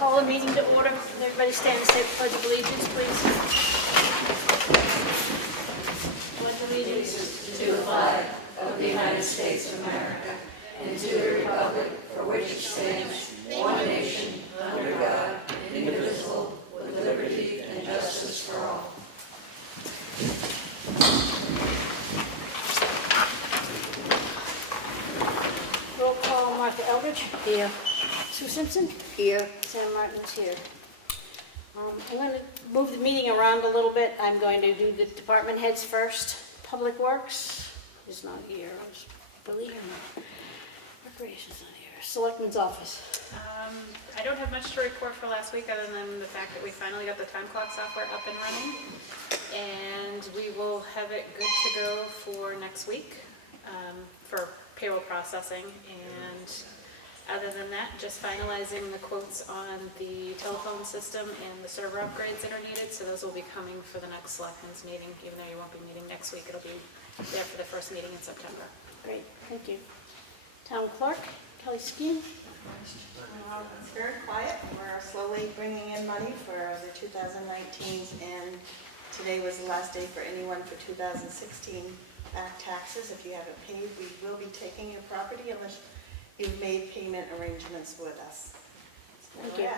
Call the meeting to order. Everybody stand and say the Pledge of Allegiance, please. Pledge allegiance To the flag of the United States of America and to the republic for which it stands, one nation, under God, indivisible, with liberty and justice for all. Roll call, Martha Eldridge. Here. Sue Simpson. Here. Sam Martin's here. I'm going to move the meeting around a little bit. I'm going to do the department heads first. Public Works is not here. Believe it or not. Recreation's not here. Selectmen's office. I don't have much to report for last week other than the fact that we finally got the time clock software up and running. And we will have it good to go for next week for payroll processing. And other than that, just finalizing the quotes on the telephone system and the server upgrades that are needed. So those will be coming for the next Selectmen's meeting, even though you won't be meeting next week. It'll be there for the first meeting in September. Great, thank you. Town Clerk, Kelly Skeen. It's very quiet. We're slowly bringing in money for the 2019s, and today was the last day for anyone for 2016 back taxes. If you haven't paid, we will be taking your property unless you've made payment arrangements with us. Thank you.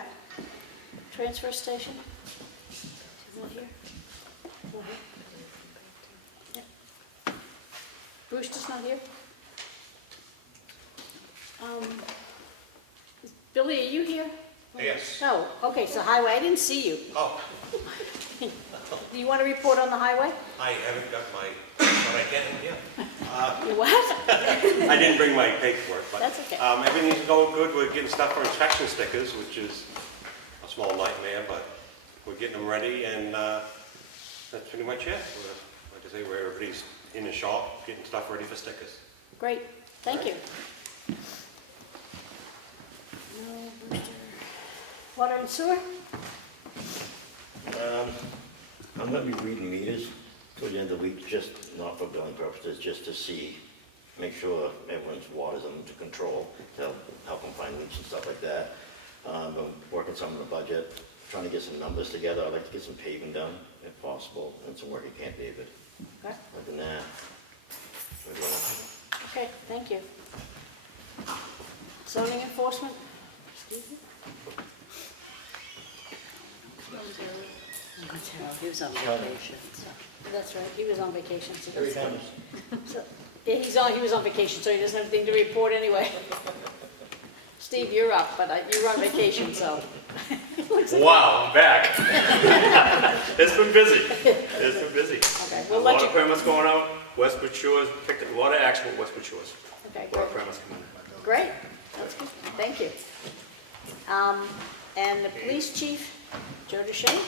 Transfer station. Not here. Not here. Yep. Brewster's not here. Billy, are you here? Yes. No. Okay, so highway. I didn't see you. Oh, Do you want to report on the highway? I haven't got my, but I can, yeah. You what? I didn't bring my paperwork, but. That's okay. Everything's going good. We're getting stuff for inspection stickers, which is a small nightmare, but we're getting them ready, and that's pretty much it. Like I say, where everybody's in the shop, getting stuff ready for stickers. Great. Thank you. No, Brewster. Water and sewer? I'm going to be reading meters till the end of the week, just not for billing purposes, just to see, make sure everyone's water's under control, to help them find leaks and stuff like that. I'm working some of the budget, trying to get some numbers together. I'd like to get some paving done, if possible, and some work at Camp David. Okay. Other than that, we're doing. Okay, thank you. Zoning enforcement? Steve? He was on vacation. That's right, he was on vacation. So Every that's time. so, yeah, he was on vacation, so he doesn't have anything to report anyway. Steve, you're up, but you're on vacation, so. Wow, I'm back. It's been busy. It's been busy. Okay, A we'll let lot you. of permits going out. Westwood Shores, picked up a lot of action with Westwood Shores. Okay, A lot of great. permits coming in. Great, that's good, thank you. And the police chief, Joe DeShane?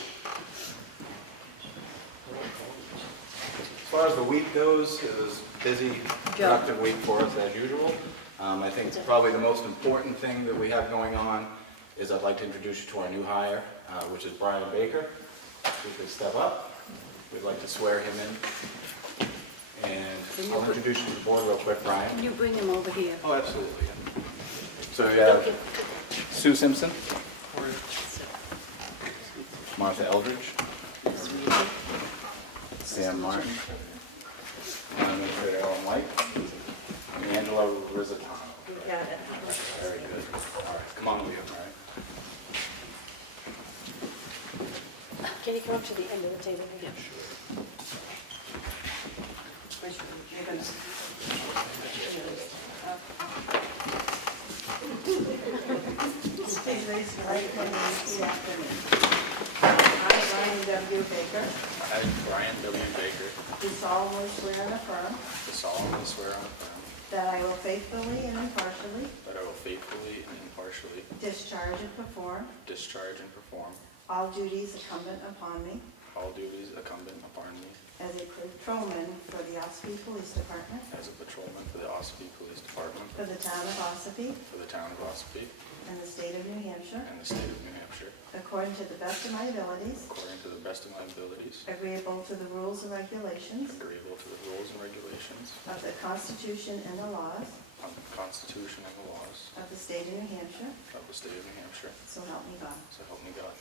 As far as the week goes, it was a busy, productive week for us as usual. I think probably the most important thing that we have going on is I'd like to introduce you to our new hire, which is Brian Baker. If you could step up, we'd like to swear him in. And I'll introduce you to the board real quick, Brian. Can you bring him over here? Oh, absolutely. Yeah. So we have Sue Simpson, Martha Eldridge, Sam Martin, Administrator Ellen White, and Angela Rizzatano. You got it. Very good. All right, come on with you, all right? Can you come up to the end of the table? Yeah, Please raise your right hand and repeat after me. I, Brian W. Baker, I, Brian W. Baker, do solemnly swear and affirm do solemnly swear on affirm that I will faithfully and impartially that I will faithfully and impartially discharge and perform discharge and perform all duties incumbent upon me all duties incumbent upon me as a patrolman for the Ossipee Police Department as a patrolman for the Ossipee Police Department for the town of Ossipee for the town of Ossipee and the state of New Hampshire, and the state of New Hampshire, according to the best of my abilities, according to the best of my abilities, agreeable to the rules and regulations agreeable to the rules and regulations of the Constitution and the laws the Constitution and the laws of the state of New Hampshire, of the state of New Hampshire, so help me God. so help me God.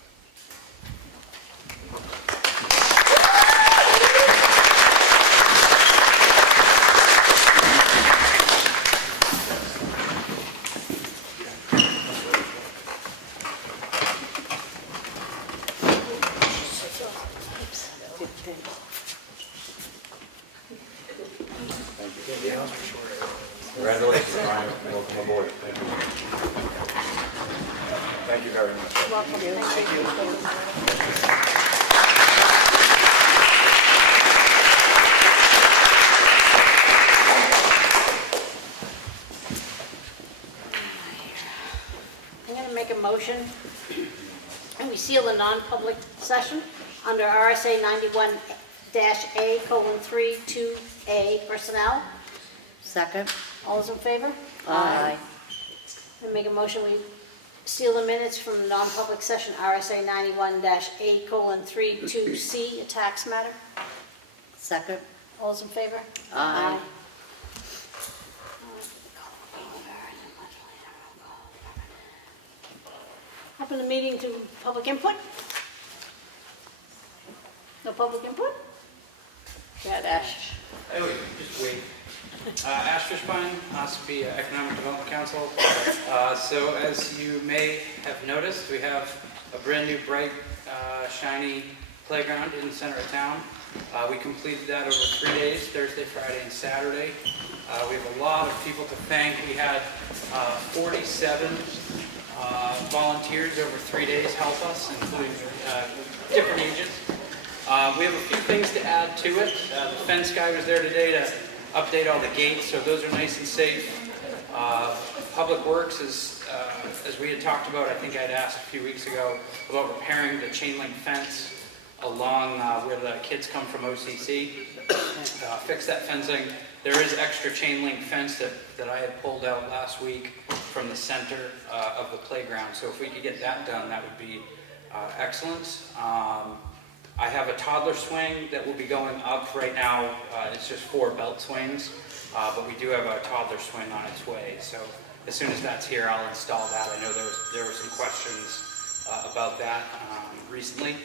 Congratulations, Brian. Welcome aboard. Thank you. Thank you very much. I'm going to make a motion, and we seal the non-public session under RSA 91-A:3, 2A, personnel. Second? All those in favor? Aye. I make a motion, we seal the minutes from the non-public session, RSA 91-A:3, 2C, a tax matter. Second? All those in favor? Aye. Open the meeting to public input. No public input? Yeah, Ash. Hey, wait, just wait. Ash Fishbein, Ossipee Economic Development Council. So as you may have noticed, we have a brand new bright, shiny playground in the center of town. We completed that over 3 days, Thursday, Friday, and Saturday. We have a lot of people to thank. We had 47 volunteers over 3 days help us, including different ages. We have a few things to add to it. The fence guy was there today to update all the gates, so those are nice and safe. Public Works is, as we had talked about, I think I'd asked a few weeks ago about repairing the chain link fence along where the kids come from OCC. Fix that fencing. There is extra chain link fence that I had pulled out last week from the center of the playground. So if we could get that done, that would be excellent. I have a toddler swing that will be going up right now. It's just 4 belt swings, but we do have a toddler swing on its way. So as soon as that's here, I'll install that. I know there were some questions about that recently.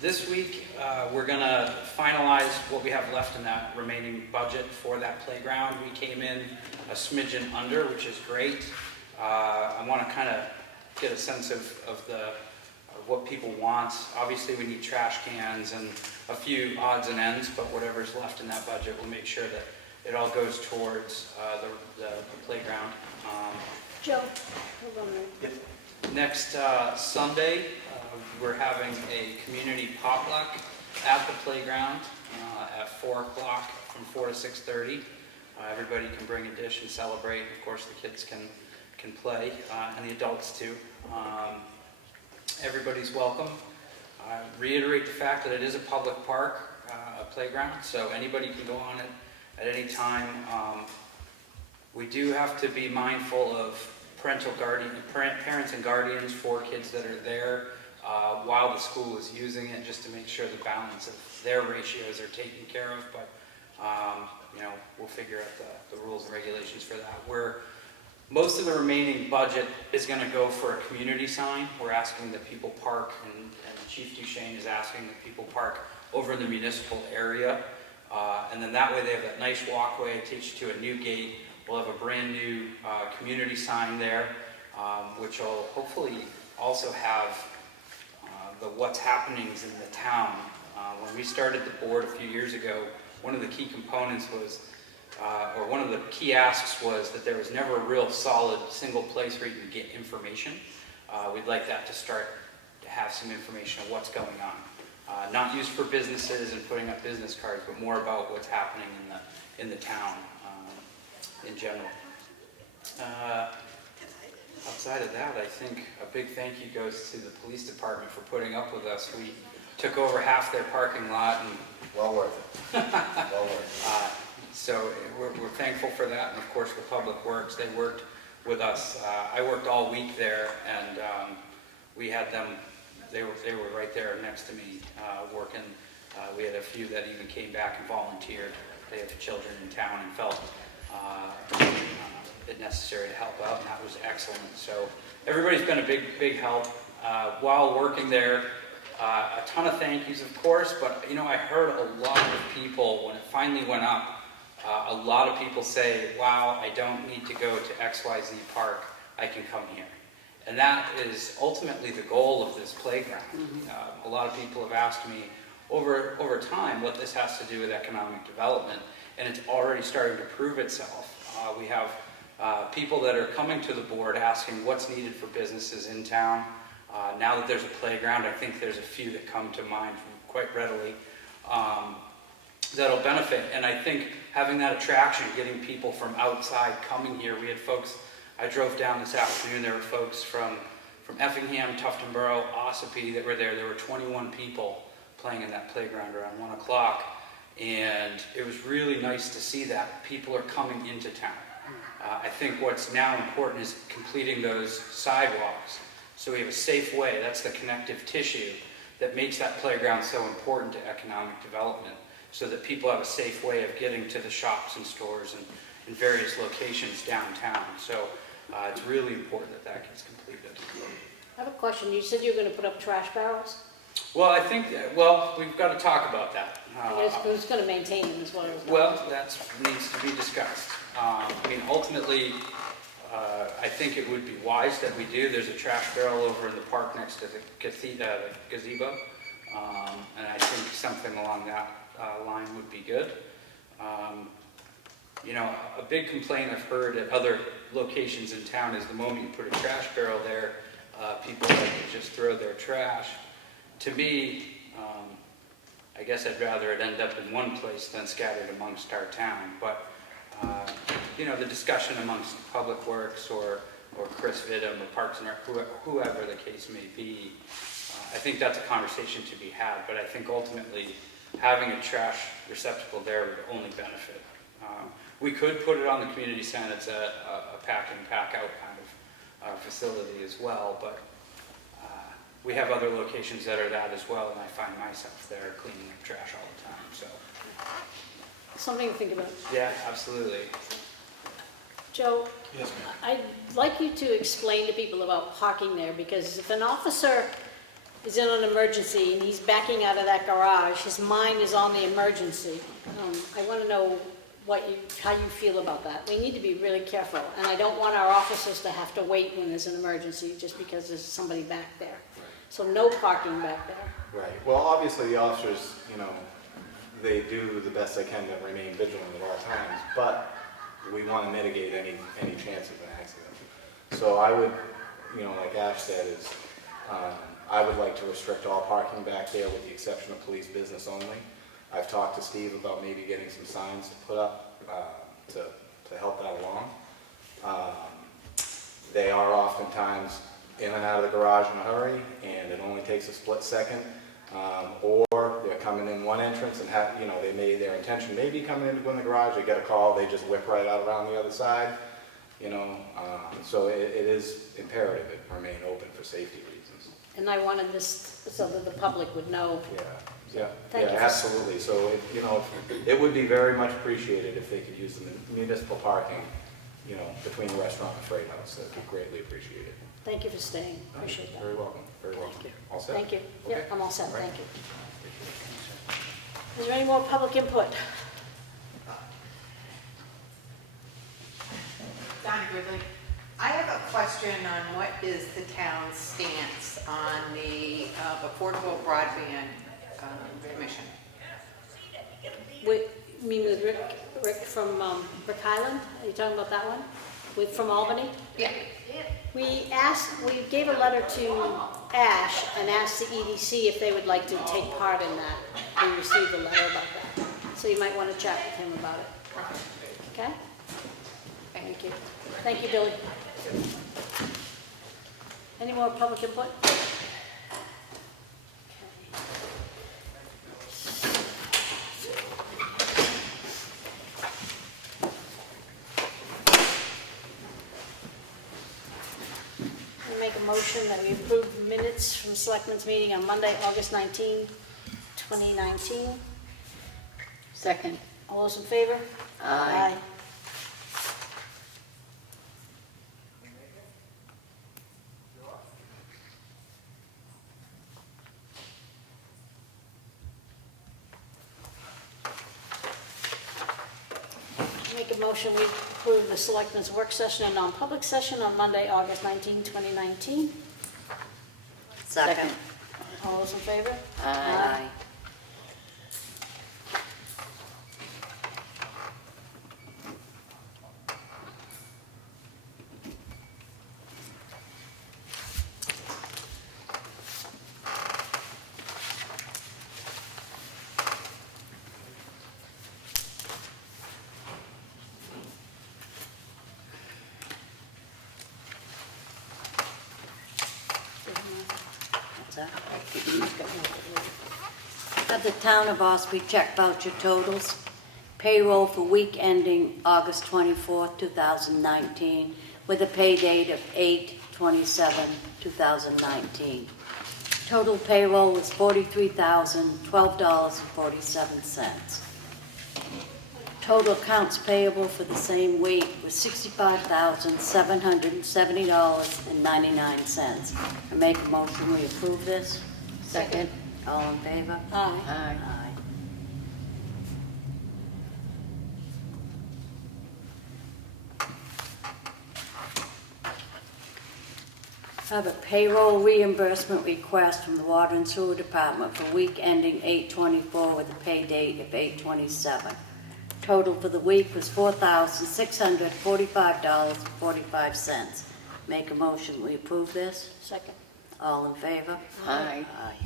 This week, we're going to finalize what we have left in that remaining budget for that playground. We came in a smidgen under, which is great. I want to kind of get a sense of what people want. Obviously, we need trash cans and a few odds and ends, but whatever's left in that budget, we'll make sure that it all goes towards the playground. Joe, hold on a minute. Next Sunday, we're having a community potluck at the playground at 4 o'clock from 4 to 6:30. Everybody can bring a dish and celebrate. Of course, the kids can play, and the adults too. Everybody's welcome. Reiterate the fact that it is a public park, a playground, so anybody can go on it at any time. We do have to be mindful of parents and guardians for kids that are there while the school is using it, just to make sure the balance of their ratios are taken care of. But we'll figure out the rules and regulations for that. Most of the remaining budget is going to go for a community sign. We're asking that people park, and Chief Duchesne is asking that people park over in the municipal area. And then that way they have that nice walkway. It takes you to a new gate. We'll have a brand new community sign there, which will hopefully also have the what's happenings in the town. When we started the board a few years ago, one of the key components was or one of the key asks was that there was never a real solid single place where you could get information. We'd like that to start to have some information of what's going on. Not used for businesses and putting up business cards, but more about what's happening in the town in general. Outside of that, I think a big thank you goes to the police department for putting up with us. We took over half their parking lot, and Well worth it. Well worth it. So we're thankful for that, and of course the Public Works, they worked with us. I worked all week there, and we had them, they were right there next to me working. We had a few that even came back and volunteered they have children in town and felt it necessary to help out, and that was excellent. So everybody's been a big help. While working there, a ton of thank yous, of course, but I heard a lot of people, when it finally went up, a lot of people say, wow, I don't need to go to XYZ Park, I can come here. And that is ultimately the goal of this playground. A lot of people have asked me over time what this has to do with economic development, and it's already starting to prove itself. We have people that are coming to the board asking what's needed for businesses in town. Now that there's a playground, I think there's a few that come to mind quite readily that'll benefit. And I think having that attraction, getting people from outside coming here, we had folks, I drove down this afternoon, there were folks from Effingham, Tufton Borough, Ossipee that were there. There were 21 people playing in that playground around 1 o'clock. And it was really nice to see that. People are coming into town. I think what's now important is completing those sidewalks. So we have a safe way, that's the connective tissue that makes that playground so important to economic development, so that people have a safe way of getting to the shops and stores and in various locations downtown. So it's really important that that gets completed. I have a question. You said you were going to put up trash barrels? Well, I think, we've got to talk about that. Who's going to maintain them as well? Well, that needs to be discussed. Ultimately, I think it would be wise that we do. There's a trash barrel over in the park next to the gazebo, and I think something along that line would be good. A big complaint I've heard at other locations in town is the moment you put a trash barrel there, people like to just throw their trash. To me, I guess I'd rather it end up in one place than scattered amongst our town. But the discussion amongst Public Works or Chris Vidham or Parks and Rec, whoever the case may be, I think that's a conversation to be had. But I think ultimately having a trash receptacle there would only benefit. We could put it on the community center. It's a pack in, pack out kind of facility as well. But we have other locations that are that as well, and I find myself there cleaning up trash all the time. So Something to think about. yeah, absolutely. Joe, Yes, ma'am. I'd like you to explain to people about parking there, because if an officer is in an emergency and he's backing out of that garage, his mind is on the emergency. I want to know how you feel about that. We need to be really careful, and I don't want our officers to have to wait when there's an emergency just because there's somebody back there. So no parking back there. Right. Well, obviously, the officers, they do the best they can to remain vigilant at all times, but we want to mitigate any chance of an accident. So I would, like Ash said, I would like to restrict all parking back there with the exception of police business only. I've talked to Steve about maybe getting some signs to put up to help that along. They are oftentimes in and out of the garage in a hurry, and it only takes a split second. Or they're coming in one entrance and their intention may be coming into the garage, they get a call, they just whip right out around the other side. So it is imperative it remain open for safety reasons. And I wanted this so that the public would know. Yeah, Thank you. absolutely. So, it would be very much appreciated if they could use the municipal parking, between the restaurant and freight house. That would be greatly appreciated. Thank you for staying. Appreciate that. Very welcome, very welcome. Thank you. All set? Thank you. Yeah, Okay. I'm all set. All right. Thank you. Is there any more public input? Donna Gridley. I have a question on what is the town's stance on the affordable broadband commission? You mean with Rick from Rick Highland? Are you talking about that one? From Albany? Yeah. We gave a letter to Ash and asked the EDC if they would like to take part in that. We received a letter about that. So you might want to chat with him about it. Okay? Thank you. Thank you, Billy. Any more public input? Motion that we approve minutes from Selectmen's meeting on Monday, August 19, 2019. Second. All those in favor? Aye. Make a motion, we approve the Selectmen's work session and non-public session on Monday, August 19, 2019. Second. All those in favor? Aye. What's that? Have the town of Ossipee check voucher totals. Payroll for week ending August 24th, 2019, with a pay date of 8/27/2019. Total payroll was $43,012.47. Total accounts payable for the same week was $65,770.99. I make a motion, we approve this. Second. All in favor? Aye. Aye. I have a payroll reimbursement request from the Water and Sewer Department for week ending 8/24 with a pay date of 8/27. Total for the week was $4,645.45. Make a motion, we approve this. Second. All in favor? Aye. Aye.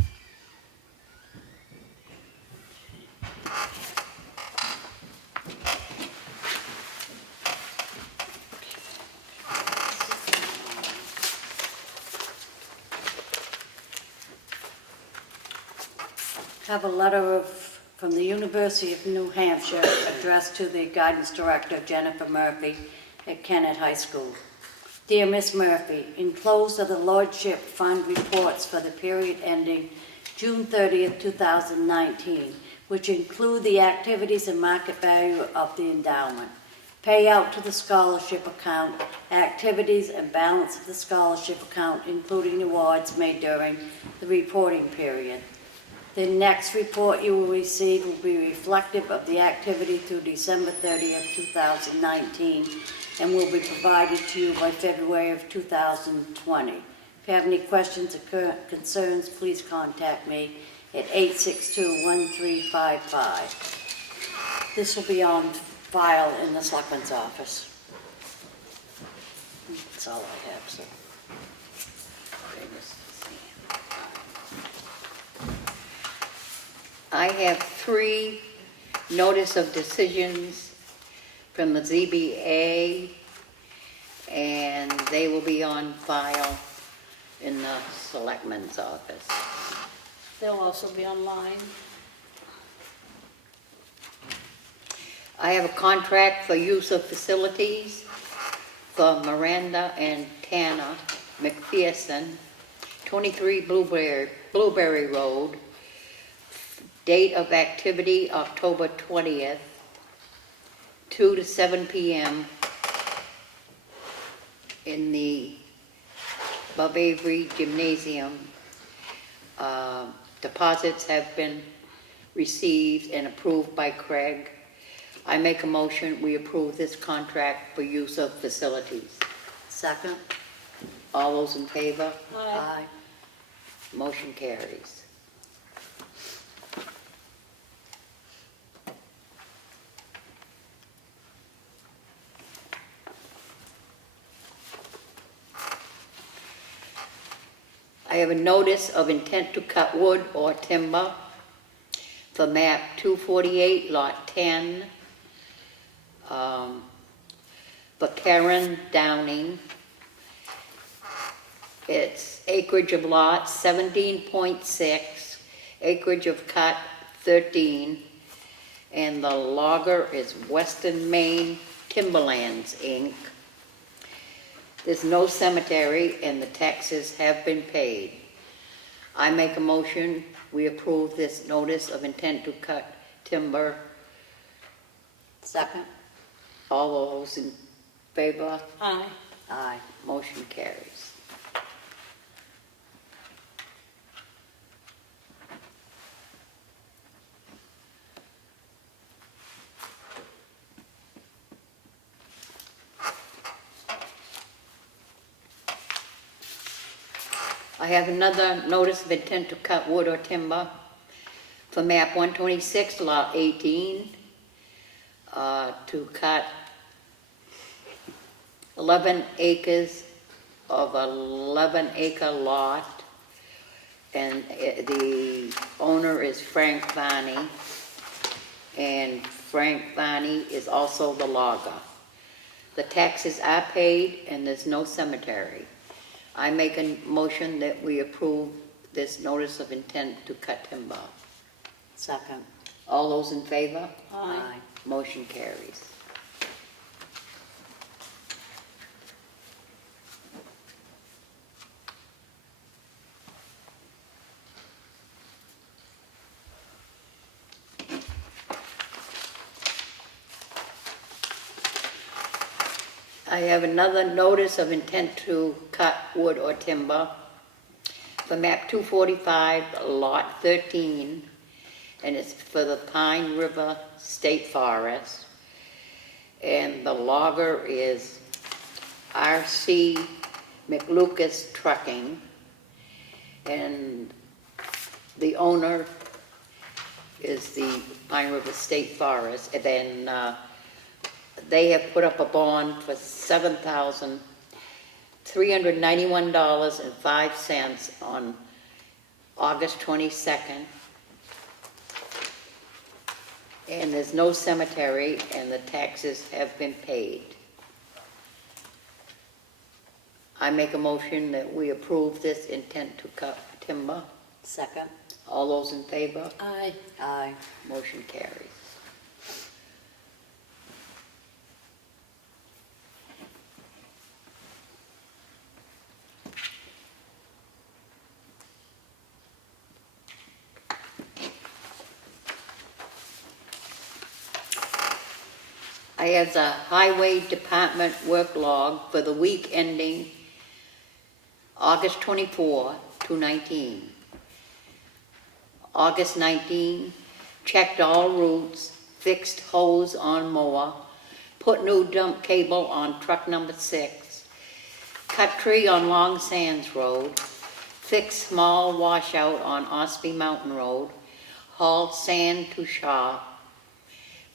Have a letter from the University of New Hampshire addressed to the Guidance Director, Jennifer Murphy, at Kennett High School. Dear Miss Murphy, enclosed are the Lordship Fund reports for the period ending June 30th, 2019, which include the activities and market value of the endowment, payout to the scholarship account, activities and balance of the scholarship account, including awards made during the reporting period. The next report you will receive will be reflective of the activity through December 30th, 2019, and will be provided to you by February of 2020. If you have any questions or concerns, please contact me at 862-1355. This will be on file in the Selectmen's office. That's all I have, so. I have 3 notice of decisions from the ZBA, and they will be on file in the Selectmen's office. They'll also be online. I have a contract for use of facilities for Miranda and Tana McPherson, 23 Blueberry Road. Date of activity, October 20th, 2 to 7 p.m. in the Bub Avery Gymnasium. Deposits have been received and approved by Craig. I make a motion, we approve this contract for use of facilities. Second? All those in favor? Aye. Motion carries. I have a notice of intent to cut wood or timber for map 248, lot 10, for Karen Downing. It's acreage of lot 17.6, acreage of cut 13, and the logger is Western Maine Timberlands, Inc. There's no cemetery and the taxes have been paid. I make a motion, we approve this notice of intent to cut timber Second? All those in favor? Aye. Aye. Motion carries. I have another notice of intent to cut wood or timber for map 126, lot 18, to cut 11 acres of 11-acre lot, and the owner is Frank Varney, and Frank Varney is also the logger. The taxes are paid and there's no cemetery. I make a motion that we approve this notice of intent to cut timber. Second? All those in favor? Aye. Motion carries. I have another notice of intent to cut wood or timber for map 245, lot 13, and it's for the Pine River State Forest. And the logger is R.C. McLucas Trucking, and the owner is the Pine River State Forest. And then they have put up a bond for $7,391.05 on August 22nd. And there's no cemetery, and the taxes have been paid. I make a motion that we approve this intent to cut timber. Second? All those in favor? Aye. Aye. Motion carries. I have the Highway Department work log for the week ending August 24 to 19. August 19, checked all routes, fixed hose on mower, put new dump cable on truck number 6, cut tree on Long Sands Road, fixed small washout on Ossipee Mountain Road, hauled sand to Shaw,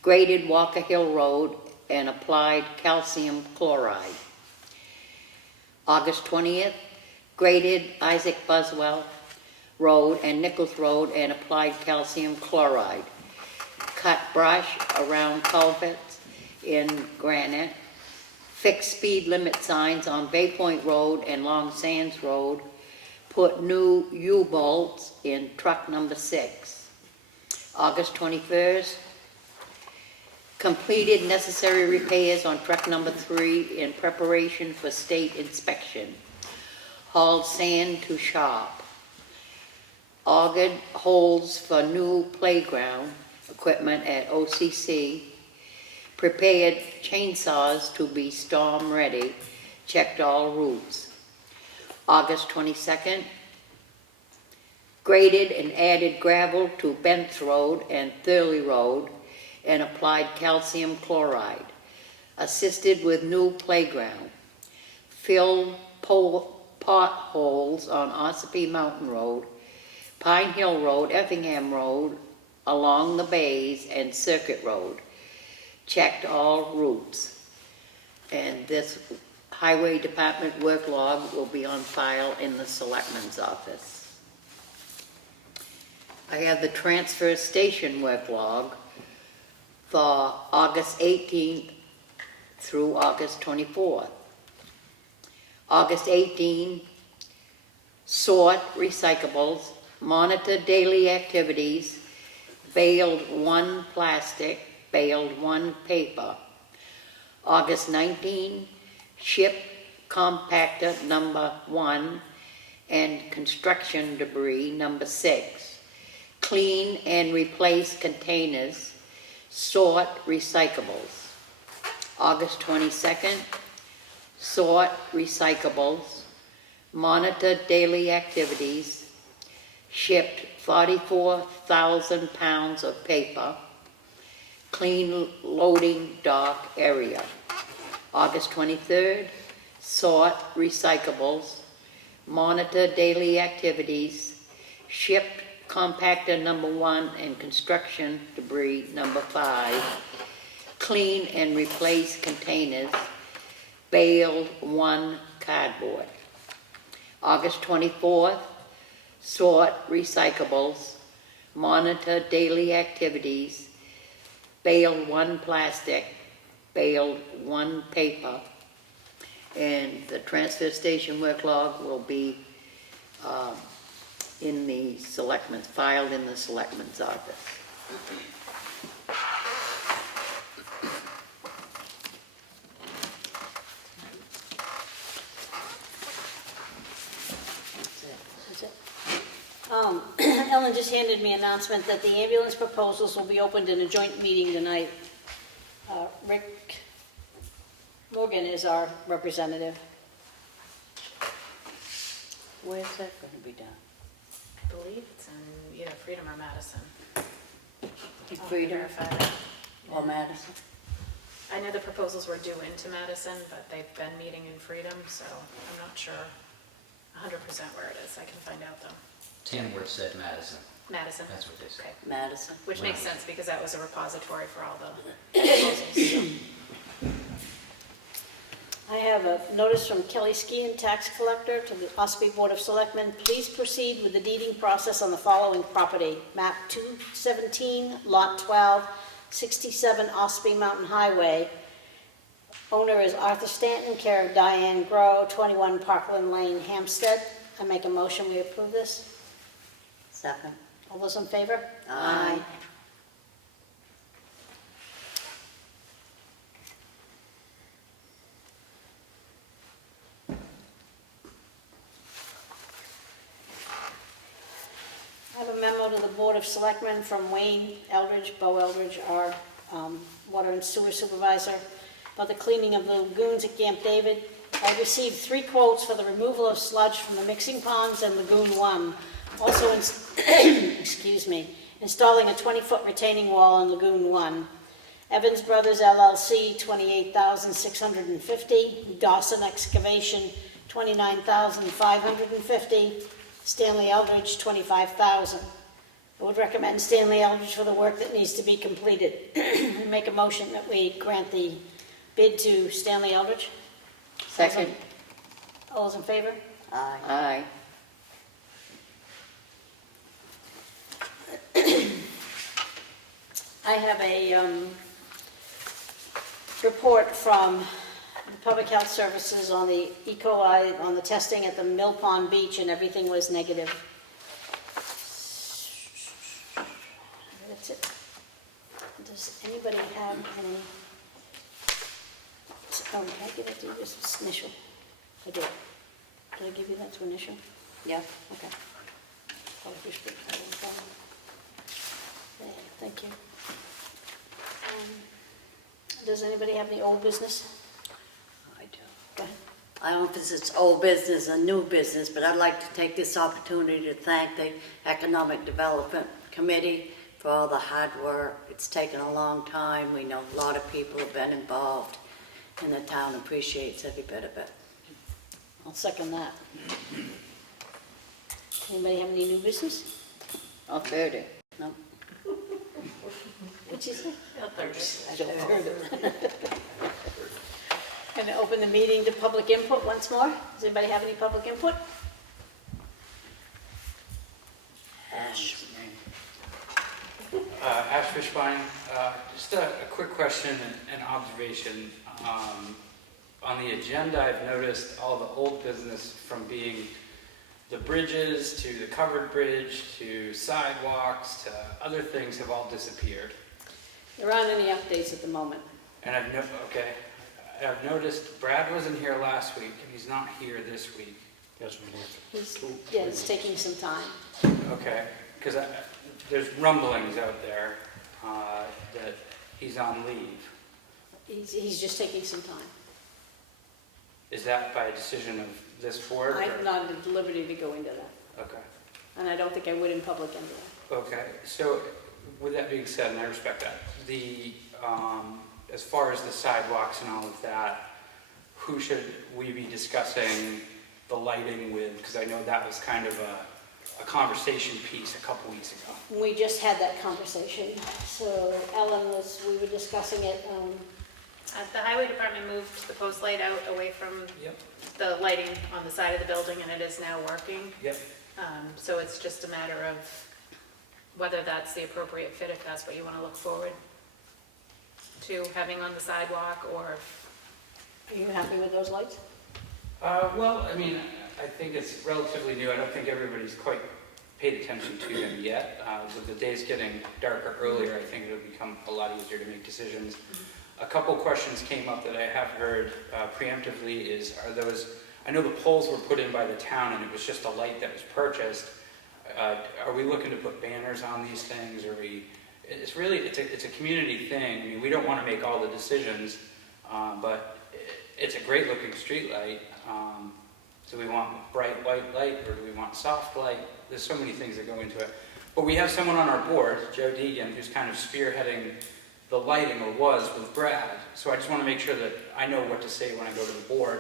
graded Walker Hill Road, and applied calcium chloride. August 20th, graded Isaac Buswell Road and Nichols Road and applied calcium chloride. Cut brush around culverts in granite. Fixed speed limit signs on Bay Point Road and Long Sands Road. Put new U-bolts in truck number 6. August 21st, completed necessary repairs on truck number 3 in preparation for state inspection. Hauled sand to shop. Augured holes for new playground equipment at OCC. Prepared chainsaws to be storm ready. Checked all routes. August 22nd, graded and added gravel to Bent's Road and Thurley Road and applied calcium chloride. Assisted with new playground. Filled potholes on Ossipee Mountain Road, Pine Hill Road, Effingham Road, along the bays, and Circuit Road. Checked all routes. And this Highway Department work log will be on file in the Selectmen's office. I have the transfer station work log for August 18th through August 24th. August 18, sort recyclables, monitor daily activities, baled 1 plastic, baled 1 paper. August 19, ship compactor number 1 and construction debris number 6. Clean and replace containers sort recyclables. August 22nd, sort recyclables, monitor daily activities, shipped 44,000 pounds of paper, clean loading dock area. August 23rd, sort recyclables, monitor daily activities, shipped compactor number 1 and construction debris number 5, clean and replace containers, baled 1 cardboard. August 24th, sort recyclables, monitor daily activities, baled 1 plastic, baled 1 paper, and the transfer station work log will be in the selectmen's, filed in the selectmen's office. That's it. Ellen just handed me an announcement that the ambulance proposals will be opened in a joint meeting tonight. Rick Morgan is our representative. Where's that going to be done? I believe it's in either Freedom or Madison. I'll Freedom verify that. or Madison? I know the proposals were due into Madison, but they've been meeting in Freedom, so I'm not sure 100% where it is. I can find out though. Tamworth said Madison. Madison. That's what they said. Okay. Madison. Which makes sense because that was a repository for all the proposals. So. I have a notice from Kelly Skian, tax collector, to the Ossipee Board of Selectmen. Please proceed with the deeding process on the following property. Map 217, Lot 12, 67 Ossipee Mountain Highway. Owner is Arthur Stanton, care of Diane Grow, 21 Parkland Lane, Hampstead. I make a motion we approve this. Second. All those in favor? Aye. I have a memo to the Board of Selectmen from Wayne Eldridge, Bo Eldridge, our water and sewer supervisor, about the cleaning of the lagoons at Camp David. I received 3 quotes for the removal of sludge from the mixing ponds and Lagoon 1. Also, excuse me, installing a 20-foot retaining wall on Lagoon 1. Evans Brothers LLC, $28,650. Dawson Excavation, $29,550. Stanley Eldridge, $25,000. I would recommend Stanley Eldridge for the work that needs to be completed. I make a motion that we grant the bid to Stanley Eldridge. Second. All those in favor? Aye. Aye. I have a report from the Public Health Services on the E. coli, on the testing at the Mill Pond Beach, and everything was negative. That's it. Does anybody have any? Oh, did I give it to you? This is initial. I did. Did I give you that to initial? Yeah, okay. Probably just put that in front. There, thank you. Does anybody have any old business? I do. Go ahead. I don't know if it's old business or new business, but I'd like to take this opportunity to thank the Economic Development Committee for all the hard work. It's taken a long time. We know a lot of people have been involved, and the town appreciates every bit of it. I'll second that. Anybody have any new business? I'll third it. No? What'd you say? I'll third Going to open the meeting to public input once more. Does anybody have any public input? Ash. Ash Fishbein, just a quick question and observation. On the agenda, I've noticed all the old business from being the bridges to the covered bridge to sidewalks to other things have all disappeared. There aren't any updates at the moment. And I've noticed Brad wasn't here last week and he's not here this week. It's taking some time. Okay, because there's rumblings out there that he's on leave. He's just taking some time. Is that by decision of this board? or- I'm not at liberty to go into that, Okay. and I don't think I would in public anyway. Okay, so with that being said, and I respect that, as far as the sidewalks and all of that, who should we be discussing the lighting with? Because I know that was kind of a conversation piece a couple weeks ago. We just had that conversation, so we were discussing it, The highway department moved the post light out away from Yep. the lighting on the side of the building, and it is now working. Yep. So it's just a matter of whether that's the appropriate fit, if that's what you want to look forward to having on the sidewalk, or are you happy with those lights? Well, I mean, I think it's relatively new. I don't think everybody's quite paid attention to them yet. With the days getting darker earlier, I think it'll become a lot easier to make decisions. A couple questions came up that I have heard preemptively is, I know the poles were put in by the town and it was just a light that was purchased. Are we looking to put banners on these things? It's a community thing. I mean, we don't want to make all the decisions, but it's a great looking street light. Do we want bright white light or do we want soft light? There's so many things that go into it. But we have someone on our board, Joe Deegan, who's kind of spearheading the lighting, or was, with Brad. So I just want to make sure that I know what to say when I go to the board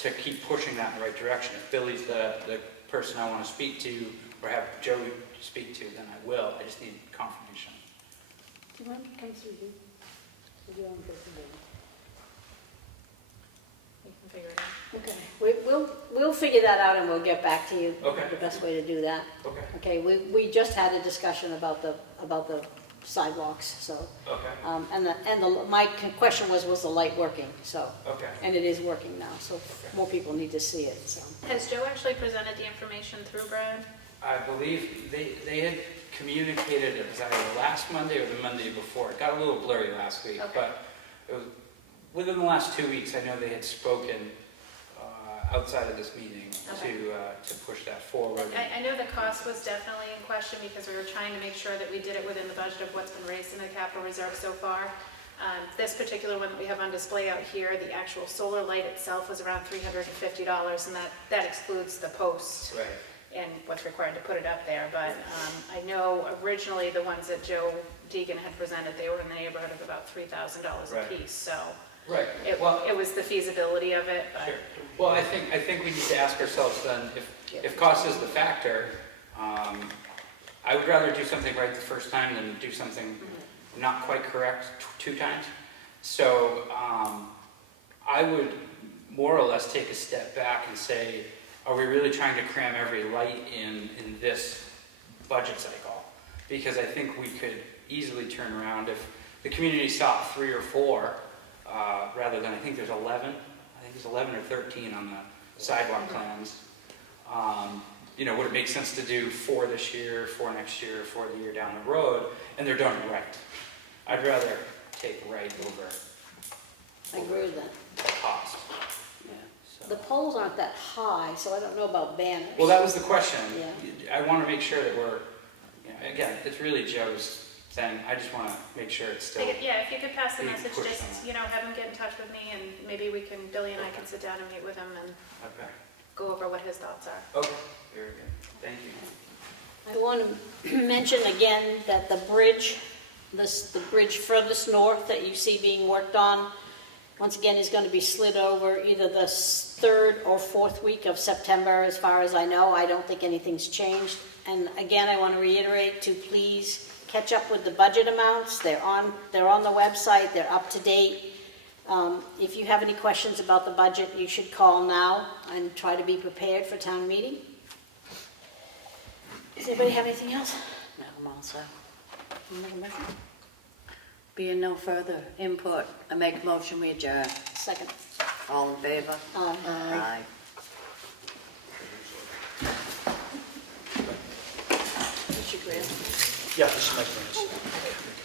to keep pushing that in the right direction. If Billy's the person I want to speak to, or have Joe speak to, then I will. I just need confirmation. Do you want to come through here? Or do you want to go through there? you can figure it out. Okay, we'll figure that out and we'll get back to you. Okay. The best way to do that. Okay. Okay, we just had a discussion about the sidewalks, so. Okay. My question was the light working, so. Okay. And it is working now, so more people need to see it, so. Has Joe actually presented the information through Brad? I believe they had communicated, it was either last Monday or the Monday before. It got a little blurry last week, Okay. but it was, within the last 2 weeks, I know they had spoken outside of this meeting to push that forward. I know the cost was definitely in question because we were trying to make sure that we did it within the budget of what's been raised in the capital reserve so far. This particular one that we have on display out here, the actual solar light itself was around $350, and that excludes the post Right. and what's required to put it up there. But I know originally the ones that Joe Deegan had presented, they were in the neighborhood of about $3,000 a Right. piece. So Right. it was the feasibility of it. But Sure. Well, I think we need to ask ourselves then, if cost is the factor, I would rather do something right the first time than do something not quite correct two times. So I would more or less take a step back and say, are we really trying to cram every light in this budget cycle? Because I think we could easily turn around if the community saw 3 or 4, rather than, I think there's 11. I think there's 11 or 13 on the sidewalk plans. Would it make sense to do 4 this year, 4 next year, 4 the year down the road, and they're done right? I'd rather take right over I agree with that. cost. Yeah. So. The poles aren't that high, so I don't know about banners. Well, that was the question. Yeah. I want to make sure that we're, again, it's really Joe's thing. I just want to make sure it's still. yeah, if you could pass the being message, pushed just, on. have him get in touch with me, and maybe Billy and I can sit down and meet with him and Okay. go over what his thoughts are. Okay. Very good. Thank you. I want to mention again that the bridge furthest north that you see being worked on, once again, is going to be slid over either the 3rd or 4th week of September, as far as I know. I don't think anything's changed. And again, I want to reiterate to please catch up with the budget amounts. They're on the website. They're up to date. If you have any questions about the budget, you should call now and try to be prepared for town meeting. Does anybody have anything else? No, I'm all set. You make a motion? Being no further input, I make a motion, we adjourn. Second. All in favor? Aye. Aye. Mr. Greer. Yeah, this is my friends.